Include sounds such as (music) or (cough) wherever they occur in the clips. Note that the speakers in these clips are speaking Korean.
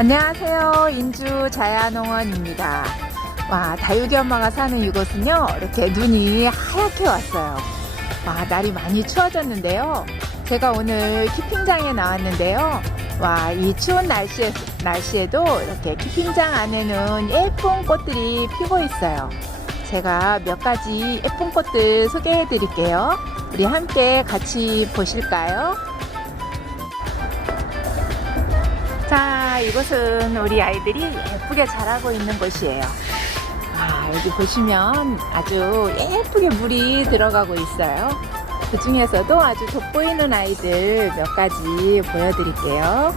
안녕하세요. 인주 자야농원입니다. 와, 다육이 엄마가 사는 이곳은요, 이렇게 눈이 하얗게 왔어요. 와, 날이 많이 추워졌는데요. 제가 오늘 키핑장에 나왔는데요. 와, 이 추운 날씨에, 날씨에도 이렇게 키핑장 안에는 예쁜 꽃들이 피고 있어요. 제가 몇 가지 예쁜 꽃들 소개해 드릴게요. 우리 함께 같이 보실까요? 이곳은 우리 아이들이 예쁘게 자라고 있는 곳이에요. 아, 여기 보시면 아주 예쁘게 물이 들어가고 있어요. 그 중에서도 아주 돋보이는 아이들 몇 가지 보여드릴게요.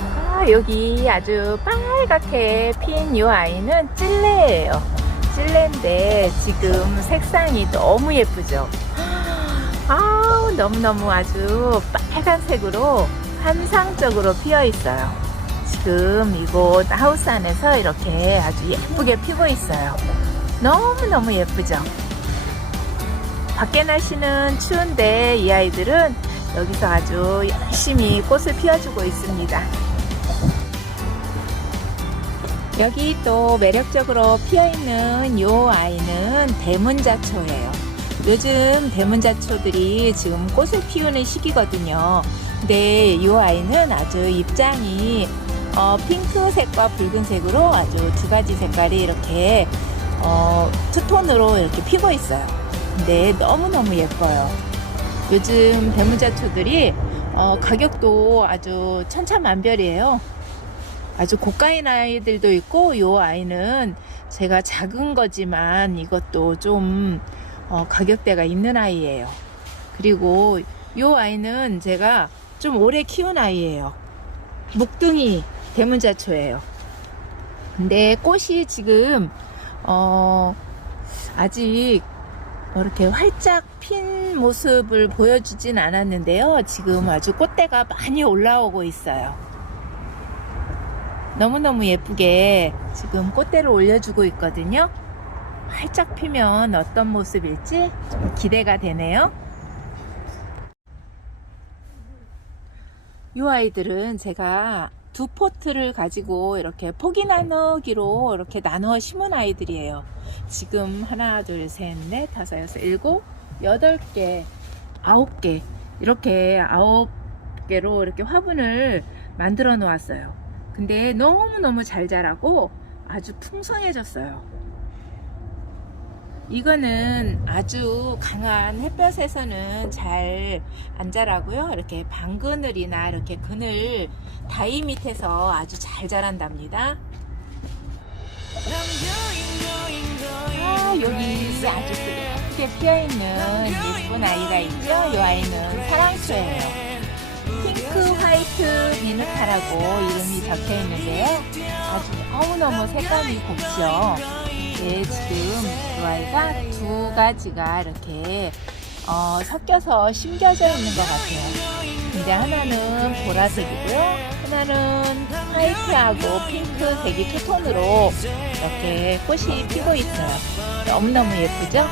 아, 여기 아주 빨갛게 핀이 아이는 찔레예요. 찔레인데 지금 색상이 너무 예쁘죠. (gasps) 아우 너무너무 아주 빨간색으로 환상적으로 피어 있어요. 지금 이곳 하우스 안에서 이렇게 아주 예쁘게 피고 있어요. 너무너무 예쁘죠. 밖에 날씨는 추운데 이 아이들은 여기서 아주 열심히 꽃을 피워주고 있습니다. 여기 또 매력적으로 피어있는 이 아이는 대문자초예요. 요즘 대문자초들이 지금 꽃을 피우는 시기거든요. 근데 이 아이는 아주 입장이 어, 핑크색과 붉은색으로 아주 두 가지 색깔이 이렇게 어, 투톤으로 이렇게 피고 있어요. 근데 너무너무 예뻐요. 요즘 대문자초들이 어, 가격도 아주 천차만별이에요. 아주 고가인 아이들도 있고 이 아이는 제가 작은 거지만 이것도 좀 어, 가격대가 있는 아이예요. 그리고 이 아이는 제가 좀 오래 키운 아이예요. 묵둥이 대문자초예요. 근데 꽃이 지금 어, 아직 이렇게 활짝 핀 모습을 보여주진 않았는데요. 지금 아주 꽃대가 많이 올라오고 있어요. 너무너무 예쁘게 지금 꽃대를 올려주고 있거든요. 활짝 피면 어떤 모습일지 좀 기대가 되네요. 이 아이들은 제가 두 포트를 가지고 이렇게 포기 나누기로 이렇게 나누어 심은 아이들이에요. 지금 하나, 둘, 셋, 넷, 다섯, 여섯, 일곱, 여덟 개, 아홉 개 이렇게 아홉 개로 이렇게 화분을 만들어 놓았어요. 근데 너무너무 잘 자라고 아주 풍성해졌어요. 이거는 아주 강한 햇볕에서는 잘 안 자라고요. 이렇게 방그늘이나 이렇게 그늘 다이 밑에서 아주 잘 자란답니다. 아, 여기 아주 예쁘게 피어있는 예쁜 아이가 있죠. 이 아이는 사랑초예요. 화이트 미누타라고 이름이 적혀 있는데요. 아주 너무너무 색감이 곱죠. 네, 지금 이 아이가 두 가지가 이렇게 어, 섞여서 심겨져 있는 것 같아요. 근데 하나는 보라색이고요. 하나는 화이트하고 핑크색이 투톤으로 이렇게 꽃이 피고 있어요. 너무너무 예쁘죠?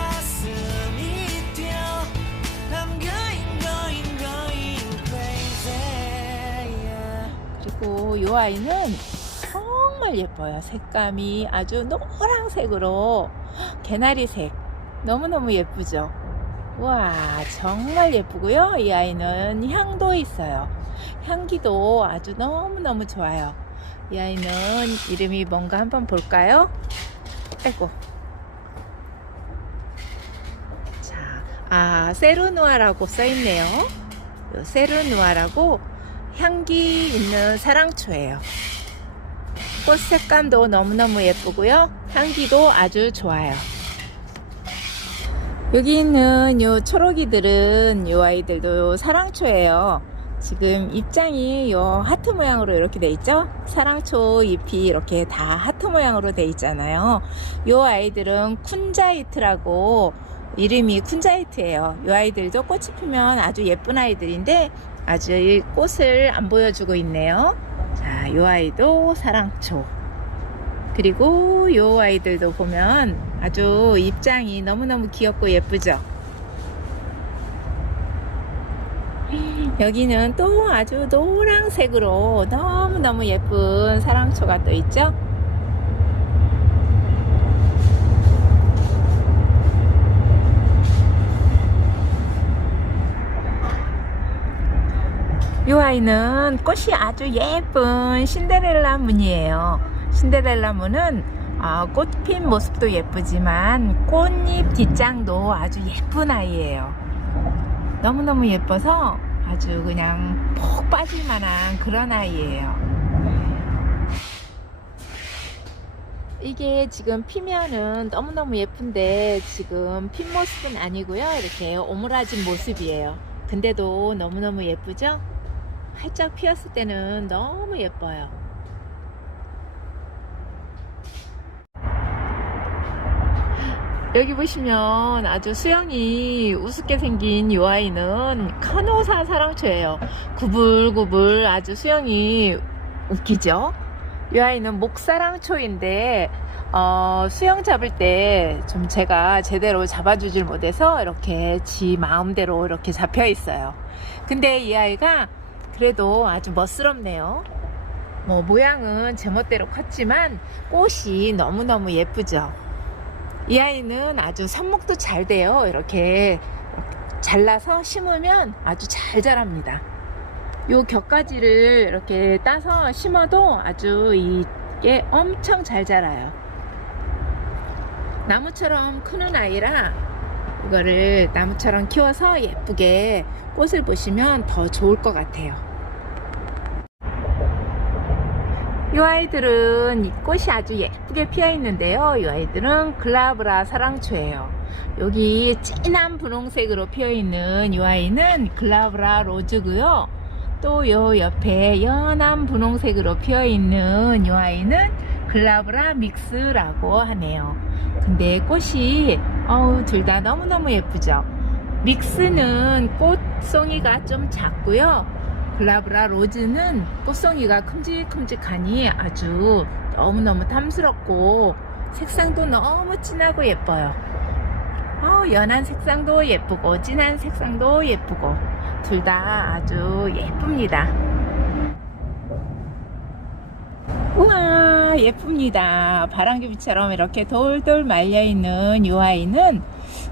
이 아이는 정말 예뻐요. 색감이 아주 노란색으로 개나리색. 너무너무 예쁘죠? 와, 정말 예쁘고요. 이 아이는 향도 있어요. 향기도 아주 너무너무 좋아요. 이 아이는 이름이 뭔가 한번 볼까요? 아이고. 자, 아, 세르누아라고 써있네요. 요 세르누아라고 향기 있는 사랑초예요. 꽃 색감도 너무너무 예쁘고요. 향기도 아주 좋아요. 여기 있는 요 초록이들은 요 아이들도 요 사랑초예요. 지금 입장이 요 하트 모양으로 이렇게 돼 있죠? 사랑초 잎이 이렇게 다 하트 모양으로 돼 있잖아요. 요 아이들은 쿤자이트라고 이름이 쿤자이트예요. 요 아이들도 꽃이 피면 아주 예쁜 아이들인데 아주 이 꽃을 안 보여주고 있네요. 자, 요 아이도 사랑초. 그리고 요 아이들도 보면 아주 입장이 너무너무 귀엽고 예쁘죠? 여기는 또 아주 노란색으로 너무너무 예쁜 사랑초가 또 있죠? 이 아이는 꽃이 아주 예쁜 신데렐라 문이에요. 신데렐라 문은 아, 꽃핀 모습도 예쁘지만 꽃잎 뒷장도 아주 예쁜 아이예요. 너무너무 예뻐서 아주 그냥 폭 빠질 만한 그런 아이예요. 이게 지금 피면은 너무너무 예쁜데 지금 핀 모습은 아니고요. 이렇게 오므라진 모습이에요. 근데도 너무너무 예쁘죠? 활짝 피었을 때는 너무 예뻐요. 여기 보시면 아주 수영이 우습게 생긴 이 아이는 카노사 사랑초예요. 구불구불 아주 수영이 웃기죠? 이 아이는 목사랑초인데 어, 수영 잡을 때 좀 제가 제대로 잡아주질 못해서 이렇게 지 마음대로 이렇게 잡혀 있어요. 근데 이 아이가 그래도 아주 멋스럽네요. 뭐 모양은 제멋대로 컸지만 꽃이 너무너무 예쁘죠. 이 아이는 아주 삽목도 잘 돼요. 이렇게 잘라서 심으면 아주 잘 자랍니다. 요 격가지를 이렇게 따서 심어도 아주 이게 엄청 잘 자라요. 나무처럼 크는 아이라 이거를 나무처럼 키워서 예쁘게 꽃을 보시면 더 좋을 것 같아요. 이 아이들은 이 꽃이 아주 예쁘게 피어 있는데요. 이 아이들은 글라브라 사랑초예요. 여기 진한 분홍색으로 피어 있는 이 아이는 글라브라 로즈고요. 또 요 옆에 연한 분홍색으로 피어 있는 이 아이는 글라브라 믹스라고 하네요. 근데 꽃이 어우 둘 다 너무너무 예쁘죠. 믹스는 꽃송이가 좀 작고요. 글라브라 로즈는 꽃송이가 큼직큼직하니 아주 너무너무 탐스럽고 색상도 너무 진하고 예뻐요. 어, 연한 색상도 예쁘고 진한 색상도 예쁘고 둘 다 아주 예쁩니다. 우와 예쁩니다. 바람개비처럼 이렇게 돌돌 말려있는 이 아이는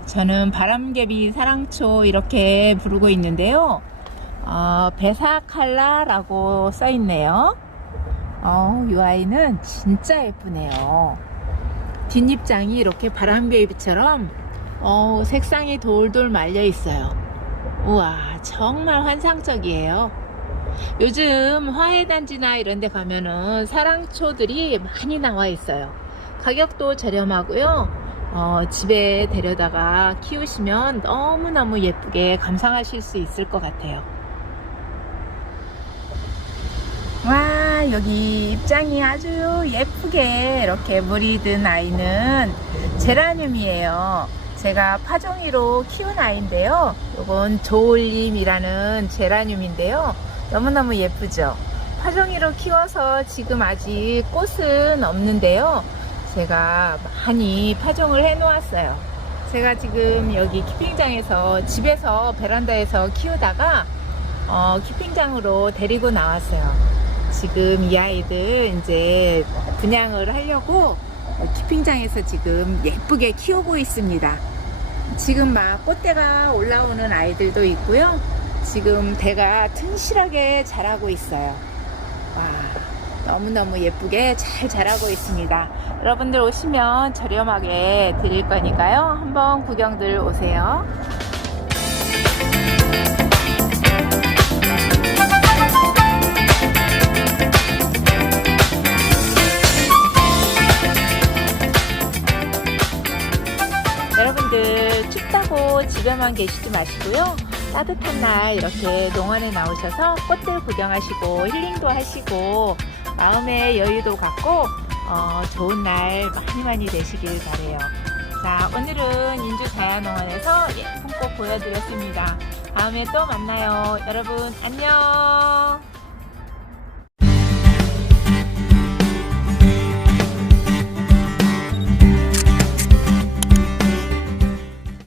저는 바람개비 사랑초 이렇게 부르고 있는데요. 어, 베사칼라라고 써 있네요. 어, 이 아이는 진짜 예쁘네요. 뒷잎장이 이렇게 바람개비처럼 어, 색상이 돌돌 말려 있어요. 우와, 정말 환상적이에요. 요즘 화훼단지나 이런 데 가면은 사랑초들이 많이 나와 있어요. 가격도 저렴하고요. 어, 집에 데려다가 키우시면 너무너무 예쁘게 감상하실 수 있을 것 같아요. 와, 여기 입장이 아주 예쁘게 이렇게 물이 든 아이는 제라늄이에요. 제가 파종이로 키운 아이인데요. 이건 조울림이라는 제라늄인데요. 너무너무 예쁘죠? 파종이로 키워서 지금 아직 꽃은 없는데요. 제가 많이 파종을 해 놓았어요. 제가 지금 여기 키핑장에서 집에서 베란다에서 키우다가 어, 키핑장으로 데리고 나왔어요. 지금 이 아이들 이제 분양을 하려고 키핑장에서 지금 예쁘게 키우고 있습니다. 지금 막 꽃대가 올라오는 아이들도 있고요. 지금 대가 튼실하게 자라고 있어요. 와, 너무너무 예쁘게 잘 자라고 있습니다. 여러분들 오시면 저렴하게 드릴 거니까요. 한번 구경들 오세요. 춥다고 집에만 계시지 마시고요. 따뜻한 날 이렇게 농원에 나오셔서 꽃들 구경하시고 힐링도 하시고 마음의 여유도 갖고 어, 좋은 날 많이 많이 되시길 바래요. 자, 오늘은 인주 자연농원에서 예쁜 꽃 보여드렸습니다. 다음에 또 만나요. 여러분 안녕.